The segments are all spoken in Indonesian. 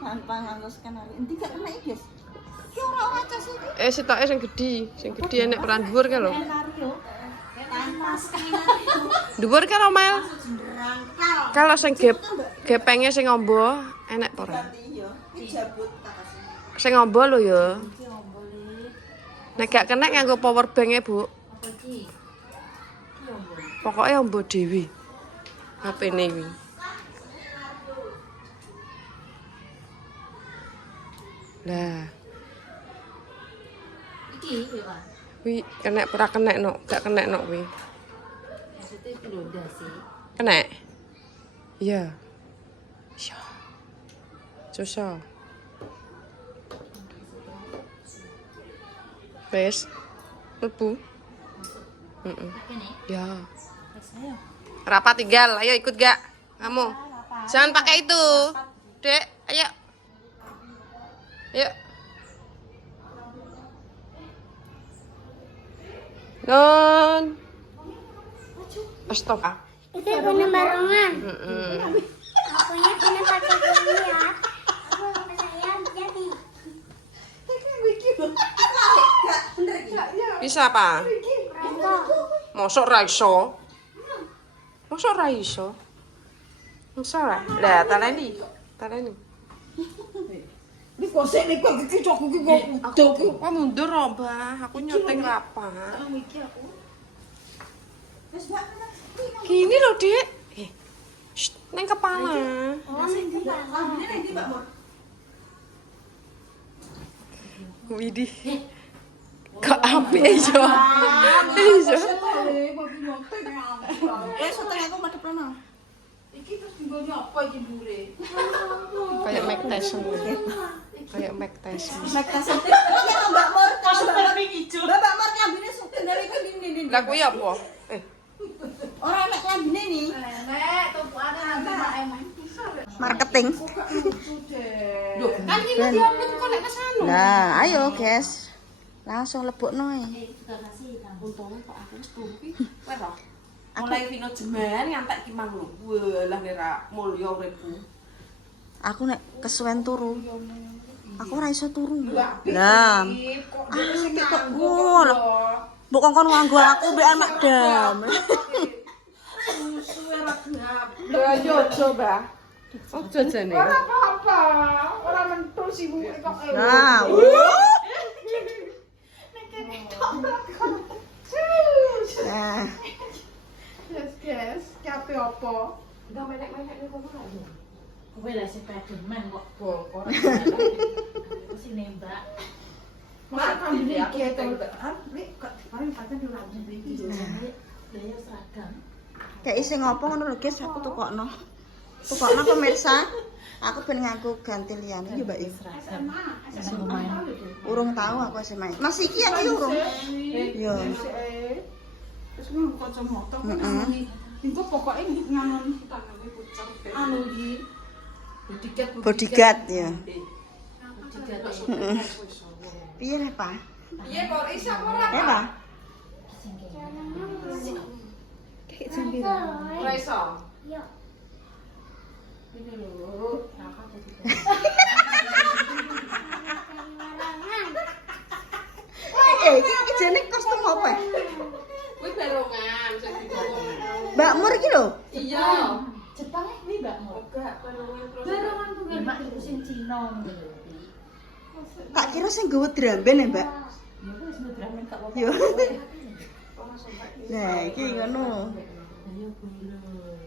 tanpa nganggo skenario. Endi gak kena iki, Guys? Ki ora wacas iki. Sitoke sing gedhi enek peran dhuwur ka lho. Skenario. Tanpa skenario. Dhuwur ka Romel. Jenderangkal. Kalau sing gepenge sing ngombo enek apa ora? Iya, iki jabut tak kasih. Sing ngombo lho ya. Iki ombole. Nek gak kena nganggo power bank e, Bu. Apa iki? Iki ombole. Pokoke ombo dhewe. HP-ne iki. Lah, Iki ya, Pak. kuwi kena ora kena no, gak kena no kuwi. Maksudnya itu lho sih. Kena? Iya. Iya. Susah. Wes. Lebu. Heeh. Ya. Ayo. Rapat tinggal. Ayo ikut gak? Kamu. Jangan pakai itu. Dek, ayo. Ayo. Non. Stop. Itu punya barongan. Heeh. Akunya punya pacar dulu ya. Aku sama saya jadi. Bisa apa? Rangko. Mosok ra iso? Mosok ra iso? Mosok ra? Lah, taleni. Taleni. Ini kok sik nek kok iki cok iki kok udah iki. Kok mundur, Mbah? Aku nyuting rapat. Iki aku. Wis Mbak. Gini loh, Dik. Shh, neng kepala. Oh, nanti Lambene nek ndi Mbak Mur? Widih. Kok apik iso? Iso. Setengah aku madhep rono. Iki terus nggone apa iki mbure? Kayak Mike Tyson. Kayak Mike Tyson. Nek tasem. Ya Mbak Mur, Mbak ijo. Mbak Mur lambene dari iki ndi. Lah kuwi apa? Ora enak lambene ni. Nek, tumpukane nanti mak emang. Marketing. Loh, kan ini diupload kok nek kesana. Nah, ayo guys. Langsung lebokno ae. Untungnya kok aku wis tumpi. Kowe roh. Mulai Vino jemer ngantek ki mang lho. Walah nera mulya uripku. Aku nek kesuwen turu. Aku ora iso turu. Lah. Kok ngono. Mbok kongkon nganggo aku mbek anak dam. Lah yo coba. Ojo jane. Apa-apa, orang mentul sih bu kok. Nah, nah. Yes, kape apa? Enggak menek-menek ning kono lho. Kowe lah Spiderman kok Bokor. mesti nembak. Masa kamu ini Aku gitu? ketemu. Nih, kemarin pacar di rumah ini. Daya seragam. Kayak isi ngopo ngono lho guys, aku tukokno. Tukokno pemirsa. Aku ben nganggo ganti liyane yo Mbak Yu. SMA. Urung tahu aku SMA. Masih iki aku yo urung. Yo. Terus ngomong kacamata. Heeh. Engko pokoke ngangon anu iki Bodyguard ya. Bodyguard. Heeh. Piye nek, Pak? Piye kok iso ora? Eh, Pak. Ora iso. Yuk. Ini lho. Iki jenenge kostum apa? Kuwi barongan sing dibawa. Mbak Mur iki lho. Iya. Jepang ini Mbak Mo. Enggak, barongan terus. Barongan bukan Mbak sing Cina. Tak kira sing nggawa dramben ya, Mbak. Ya wis ngedramen kok apa. Yo. Nah, iki ngono. Ayo boleh.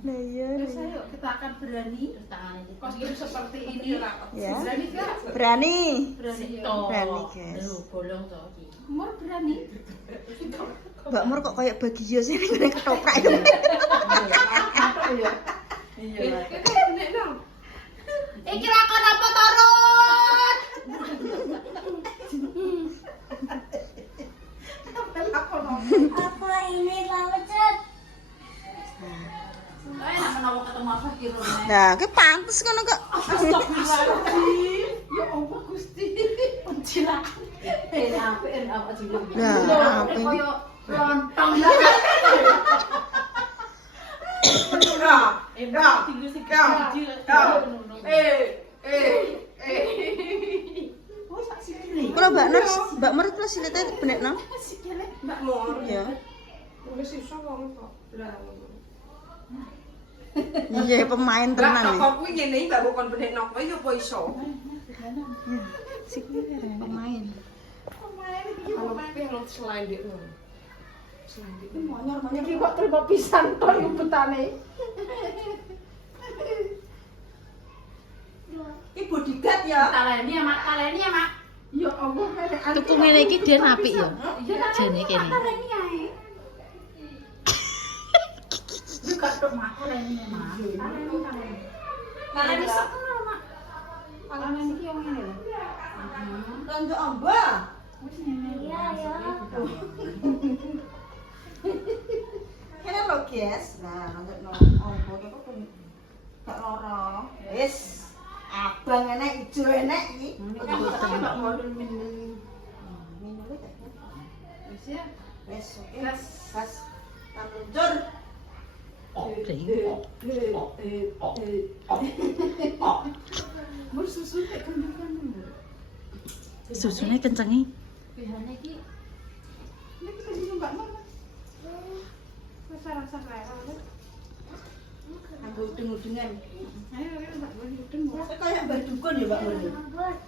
Nah, iya. Terus ayo kita akan berani Tangannya gitu. kostum seperti ini. Ya. Berani gak? Berani. Berani ya. Berani, guys. Lho, bolong to iki. Umur berani. Mbak Mur kok kayak bagio sih ning ketoprak itu. Iya. Iki lakon apa turun? Apa ini laucat? Enak menawa ketemu apa kira. Nah, ki pantes ngono kok. Astagfirullahaladzim. Ya Allah Gusti. Pencilakan. En apa sih? Nah, apa ini? Koyo lontong. Indah. Tinggal sing Kau. kecil. Kau. Eh. Oh, sak sikile. Kalau Mbak Mer kalau silitnya benekno. Sikile. Mbak Mor. Ya. Wis iso wong kok. Lah. Iya, pemain Mbak tenan kok nih. kuwi ngene iki Mbak bukan benekno kowe yo apa iso? Pemain. Kalau pengen selain dia selain dia Iki kok terima pisan to nyumpetane. Iki bodyguard ya. Taleni ya, Mak. Taleni ya, Mak. Ya Allah, Tuku ngene iki den apik ya. Jene kene. Taleni ae. Juga tok Mak taleni ya, Mak. Taleni sak kenal, Mak. Taleni iki yang ngene lho. Kanjo amba. Iya, ya. Kene lho, guys. Nah, nonton amba iki kok gak lara. Wis. Abang enek, ijo enek iki. Mbak modul minum. Minum tak? Wis ya. Wis, oke. Gas. Tanjur. Mur susu tek kendukan. Susune kencengi. Bihane iki Ini kita di Mbak Mama. Wis rasa kae. Anggo udeng-udengan. Ayo Mbak Mama udeng. Kayak mbak dukun ya Mbak Mama. Bagus.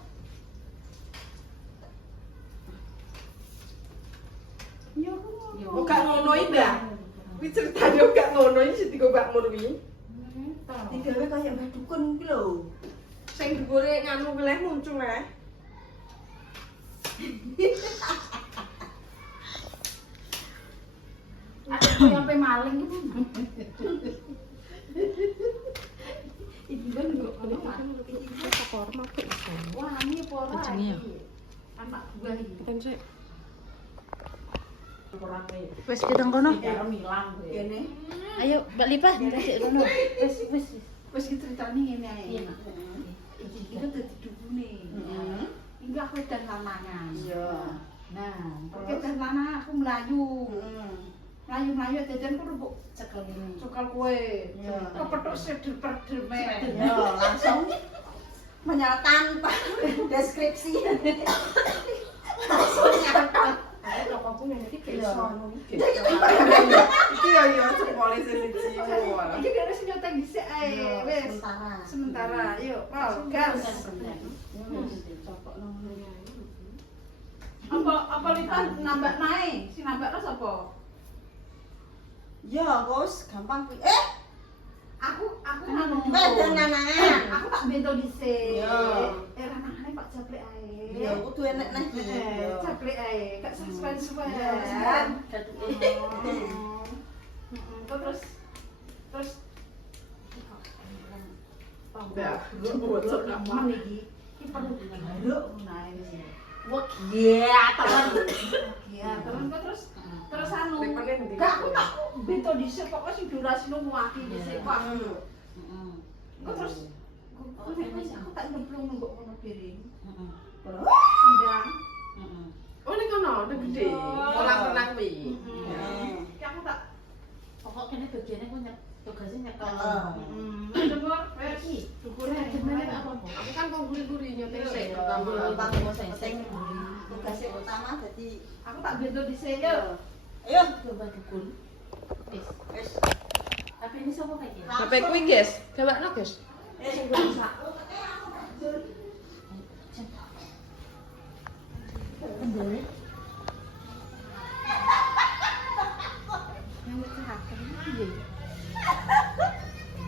Yo. Oh gak ngono iki Mbak. Kuwi ceritane gak ngono iki sing digo Mbak Mur kuwi. Digawe kayak mbak dukun iki lho. Sing dhuwure nganu weleh muncul ae. ada koyo maling iki. Iki kan kok ono Wah, ini pora. Kencengnya ya? Anak buah iki. Kan sik. Wes kita kono. Karo milang kowe. Kene. Ayo Mbak Lipah dadi kono. Wis. Wis iki ceritane ngene ae. Iya, Mak. Iki kan dadi dukune. Heeh. Iki aku dan lanangan. Iya. Nah, Oke dan lanang aku melayu. Melayu-melayu jajan ku rubuk cekel ini. cokal kue. Iya. Kepethuk seder-dermek. Ya, langsung Menyala tanpa deskripsi. Langsung nyata. Ayo kok aku ngene iki Iya. sono iki. Iya. Iki ya ya cepole sing jiwo. Iki harus nyoteng dhisik ae. Wis. Sementara. Yuk, wow, gas. Apa lipat nambah naik? Si nambah ras apa? Ya, bos, gampang kuwi. Aku nang Badan nanangan. aku tak bento dhisik. Yo. Ranangane Pak Japlek ae. Ya kudu enek neh iki. Japlek ae, gak suwen-suwen. Terus Nah, bocor nang iki. Iki perlu dilaluk nae wis. Wah, iya, tenan. Iya, terus anu. Gak aku tak bento dhisik pokoke sing durasine muaki dhisik Pak. Engko terus aku tak nyemplung nunggu kono piring. Ndang. oh ning kono udah gede. Kolam renang kuwi. Ki aku tak pokok kene bagiane ku tugasnya nyekel. dengar wes Dukure gimana apa? Aku kan kok guri-guri nyoting sik Tambah pertama. sing Tugas utama dadi aku tak bento dhisik yo. ayo coba dukun. Wis. wis. Tapi ini sapa kae? HP kuwi, guys. Gawakno, guys. Sing bisa.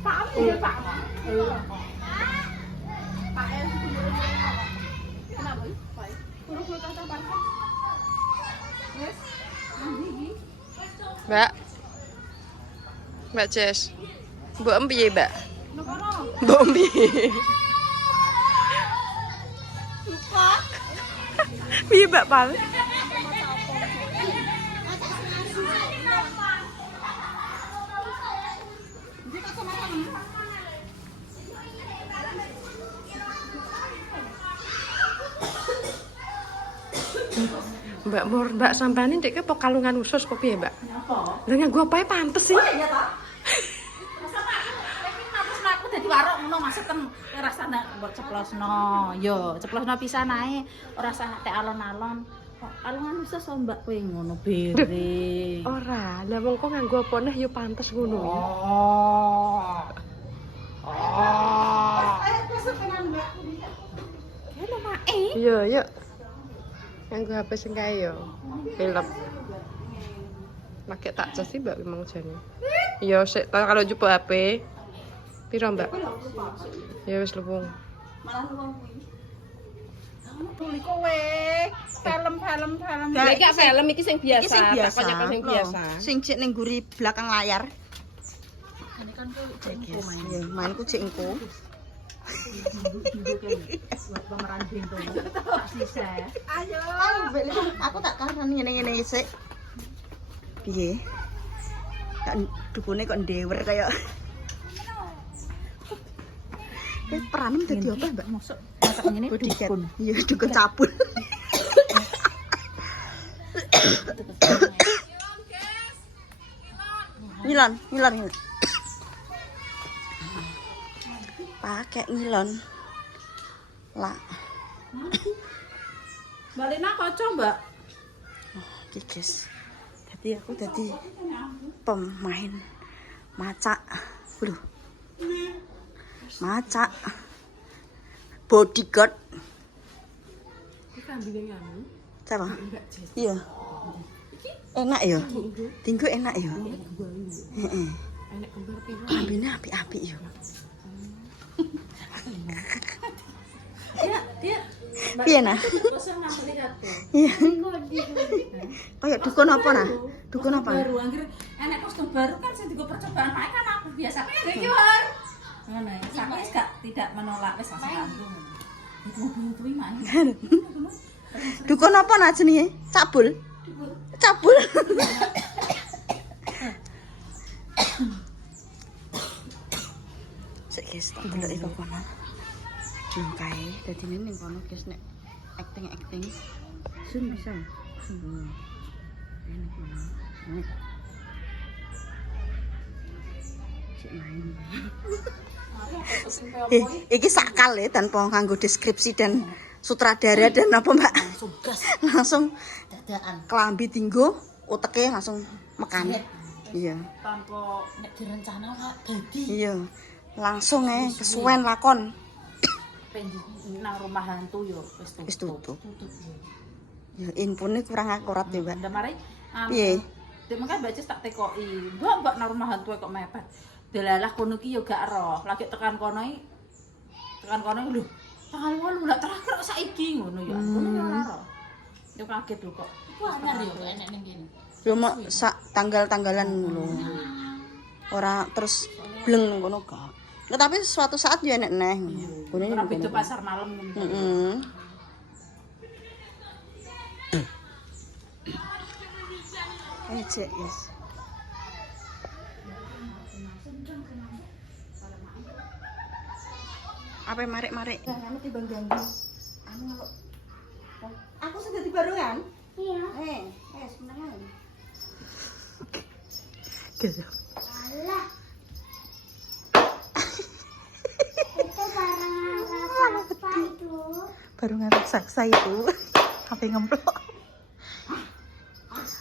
Pak ya Pak. Pak ya. Kenapa? Pak. Kurang kata Pak. Yes. Mbak. Mbak Jess. Mbok piye, Mbak? Nokono. Mbok piye? Piye, Mbak Pal? Mbak Mur, Mbak sampean ndek apa kalungan khusus kok piye, Mbak? Apa? Lah nganggo apa pantes sih? Iya ta? ngono maksudken ora sana mbok ceplosno. Yo, ceplosno pisan ae. Ora sana tek alon-alon. Kok alon bisa so Mbak kowe ngono bere. Ora, lah wong kok nganggo apa neh ya pantes ngono. Oh. Kene mae. Iya, yuk. Nganggo HP sing kae yo. Film. Pakai tak cas sih Mbak memang jane. Iya, sik kalau jupuk HP. Piro Mbak? Ya wis lubung. Malah luang kuwi. Tuli kowe. Film. Iki gak film iki sing biasa. Iki sing biasa. Tak konyol sing biasa. Sing cek ning guri belakang layar. Ini kan kowe Yes. Ya, mainku cek engko. buat pemeran bento. Tak sisa. Ayo. Aku tak karan ngene-ngene sik. Piye? Tak dukune kok ndewer kaya. Peranem dadi apa, Mbak? Masuk masak ngene Bodyguard. dukun. Iya, dukun cabul. Ngilon. Pakai ngilon. Lah, Mbak Lina kocok, Mbak. iki guys. Aku dadi pemain macak. Waduh. Macak. Bodyguard. Iki kambing anu. Siapa? Iya. Enak ya? Tinggu enak ya? Heeh. Enek kembar piro? Kambingnya apik-apik ya. Dia Piye nah? kosong nang lihat tuh. Iya. Kayak dukun apa nah? Dukun apa? Baru anggere enek kostum baru kan sing digo percobaan mae kan aku biasa iki war. Ngono ya. Sampe wis gak tidak menolak wis asal ngandung. Itu kuwi mae. Dukun apa nah jenenge? Cabul. Cabul. Sik guys, tak deloki kok kono. Kae dadi ning kono guys nek acting. Sun bisa. Ini kono. Cek main. Iki sakal ya tanpa nganggo deskripsi dan sutradara dan apa Mbak? Langsung Dadaan kelambi tinggo, uteke langsung mekan. Iya. tanpa nek direncana kok dadi Iya. Langsung kesuwen lakon. nang rumah hantu yo Wis tutup. Ya infone kurang akurat ya, Mbak. Ndak mari Piye? Dek mengko baca tak tekoki. Mbak nang rumah hantu kok mepet. Delalah kono ki yo gak roh. Lagi tekan kono lho. Tanggal 8 lak terakhir kok saiki ngono ya. Ngono yo ora roh. Yo kaget lho kok. Iku anyar yo kok enek ning kene. Yo mau sak tanggal-tanggalan lho. Ora terus bleng ngono gak. Nah, tapi suatu saat yo enek neh. Ngono Ora beda pasar malam ngono. Heeh. Cek, yes. Apa marek-marek? Anu timbang ganggu. Anu ngelok. Aku sudah di barengan. Iya. Sebenarnya. Alah. Itu barang apa itu? Barengan raksasa itu. Apa ngemplok?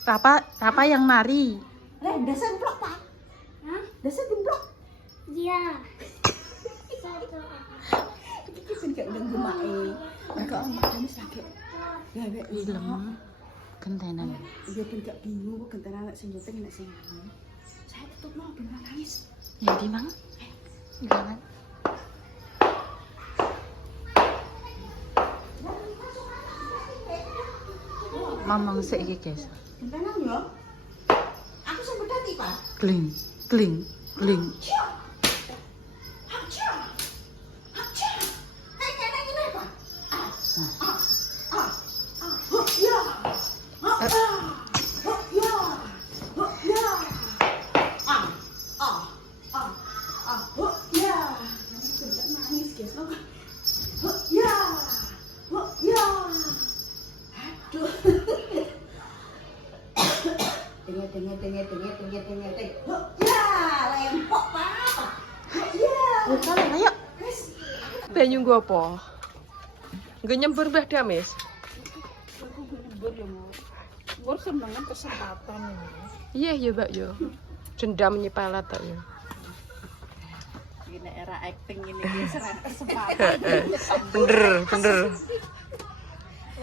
Rapa yang nari. Dasa ngemplok, Pak. Hah? Dasa ngemplok. Iya. Satu. Iki ben gak ganggu mae. Enggak makane sakit. Ya wek Film gentenan. iya ben gak bingung kok gentenan nek sing nyuting nek sing anu. Saya tutupno ben ora nangis. Yang di mang? Jangan. Mamang sik iki, guys. Gentenan yo. Aku sing bedati, Pak. Kling, kling, kling. Ayo. banyu nggo apa? Nggo nyembur Mbah Damis. Aku nyembur ya, Mbak. Mbur senengan kesempatan ini. Iya ya, Mbak yo. Dendam nyepelet tok yo. Ini era acting ini serah kesempatan. Bener.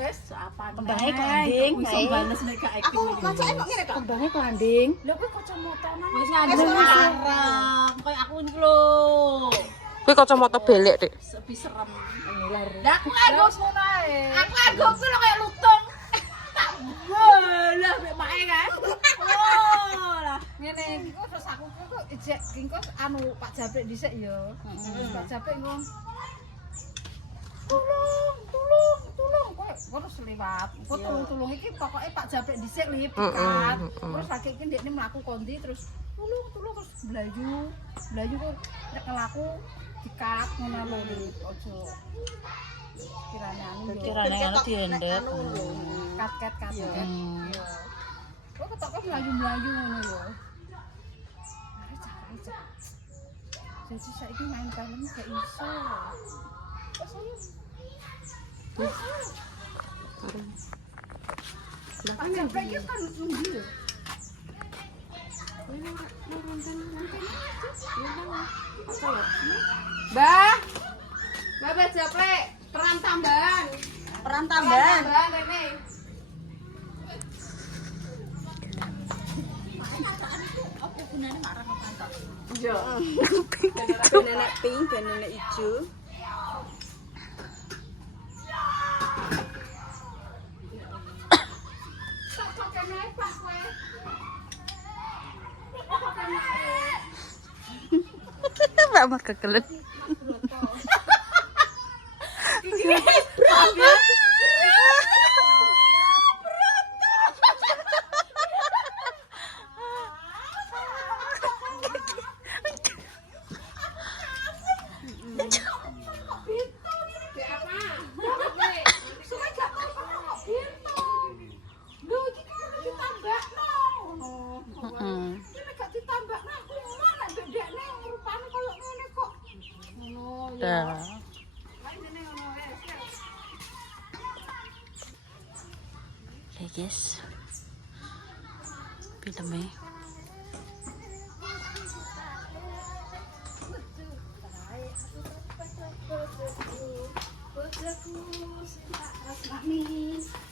Wes apa Kembangnya kelanding, bisa baik. bales nek acting. Aku kocoknya kok ngene kok. Kembangnya kelanding. Lha kuwi kacamata Wis nganggo nganggo arang kayak aku ini lho. Kuwi kacamata belek, Dik. Sepi serem. ngiler. Lah aku nganggo ngono ae. aku nganggo kuwi lho kayak lutung. Lah mek mae kan. Oh lah. Ngene iki kok terus aku kok ijek kok anu Pak Japrik dhisik ya. Pak Japrik ngomong tolong kok terus liwat. Kok tolong iki pokoke Pak Japrik dhisik lip pikat. Terus lagi iki ndekne mlaku kondi terus tolong terus blayu kok nek ngelaku dikat ngono lho lip ojo. Kirane anu yo. Kirane anu diendek. Kat. Kok ketok mlayu-mlayu ngono lho. Jadi saiki main film gak iso. Pak Japrik iki kan nunggu lho. Mbah Japrik, peran tambahan. Peran tambahan. Rene. Apa gunane mak arang kantor? Iya. Ben nenek pink, ben nenek ijo. Mbak mah kekelet. Dah. Oke guys, filmnya.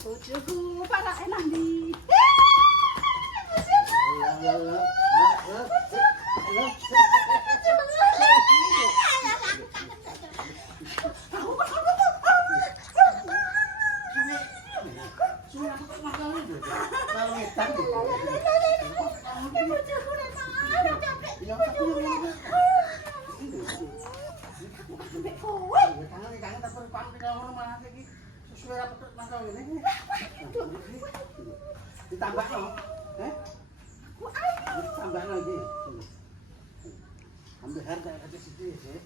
Bojoku para enak di. Ditambah no, tambah lagi. Ambil harga ada situ ya.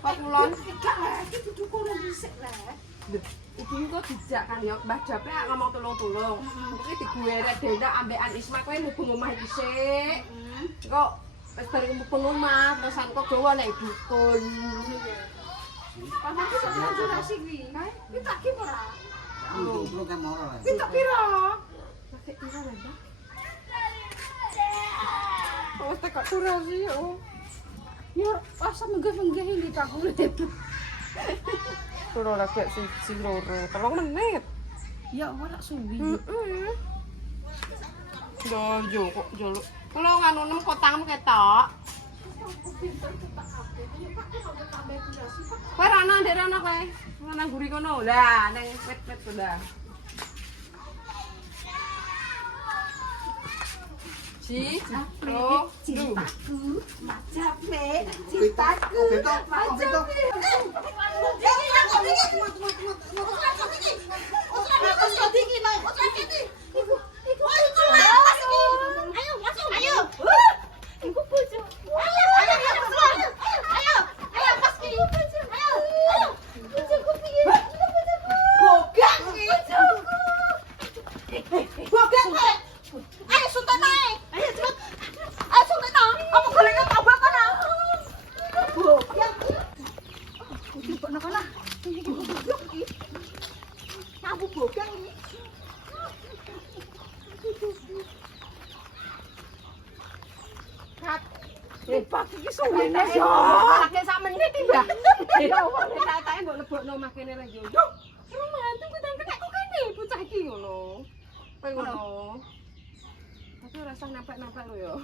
Kok kulon tidak lah, iki dudu kono dhisik lah. Iki kok dijak kan ya Mbah Japrik ngomong tulung-tulung. Iki diguweret denda ambekan Isma kowe mubeng omah dhisik. Kok wis bar mubeng omah terusan kok gawa nek dukun. Pamanku sak konsultasi kuwi. Kuwi tak ki ora? Belum kan mau lah. Kuwi tak pira? Lagi pira lho, Mbah? Wes tekok durasi yo. Ya asa menggah-menggah iki tak kulit. Loro lagi siji loro, 3 menit. Ya ora suwi. Yo kok jaluk. Kulo nganu nem kotang ketok. Kowe ra ana ndek rono kowe. Nang guri kono. Lah nang wit-wit kono. Cintaku, Majapahit, cintaku, Majapahit. Kok nak ana. Kamu bogang iki. Kat. Hebat iki suwene yo. Pakai sak menit iki, Mbak. Ya Allah, tak mbok lebokno omah kene lho yo. Yo. Mantu ketang kok kene bocah iki ngono. Kowe ngono. Tapi ora usah nampek-nampek lho yo.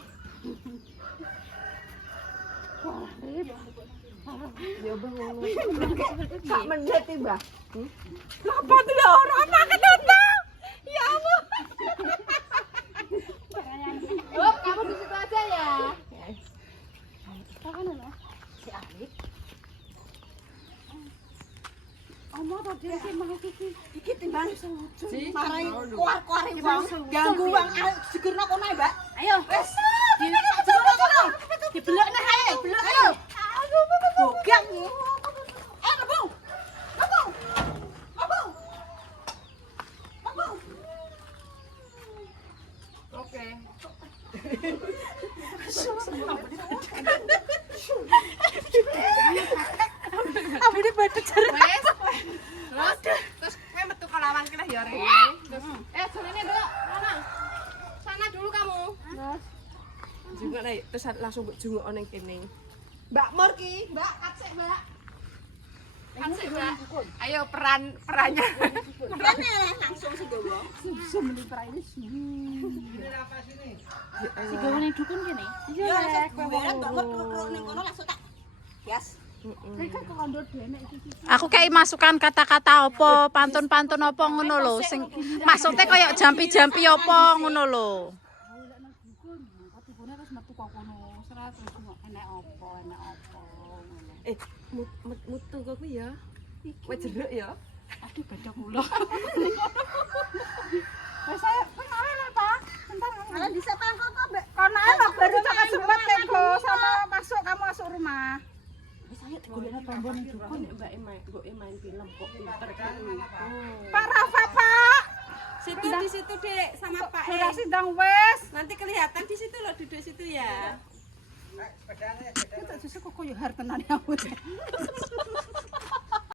Ya ngono. Sak menit iki, Mbak. Napa tuh ya ora apa ketentang? Ya Allah. Oh, kamu di situ aja ya. Si Arif. Omong to dhewe sing mau iki timbang marai kuar-kuar wong ganggu wong digurno kono ae, Mbak. Ayo. Wis. Dibelokne ae, belok ayo. Bogang iki. Lebung. Lebung. Lebung. Lebung. Oke. Ambune badhe jare. Wes. Terus kowe metu ke lawang ki lah ya, Re. Terus jolene, Nduk. Lanang. Sana dulu kamu. Juga nek terus langsung mbok junguk ning kene. Mbak Mur ki, Mbak, katsik, Mbak. Katsik, Mbak. Ayo perannya. Perannya langsung sing gowo. Sigawane dukun kene. Iya, langsung gue Mbak Mur ning kono langsung tak bias. Aku kayak masukan kata-kata apa, pantun-pantun apa ngono lho, sing maksudnya kayak jampi-jampi apa ngono lho. Mutu kok kuwi ya. Wis jeruk ya. Aduh badak kula. Wes saya pengen apa? Bentar. Kalian bisa pangkok kok, Mbak. Karena anak baru cakap sempat teko sama masuk kamu masuk rumah. Wis ayo digolekno tombon dukun. Mbak main film kok pinter kan. Pak Rafa, Pak. Situ di situ, Dek, sama Pak Sudah sidang wes. Nanti kelihatan di situ loh, duduk situ ya. Kita justru kok koyo hartenan ya wes.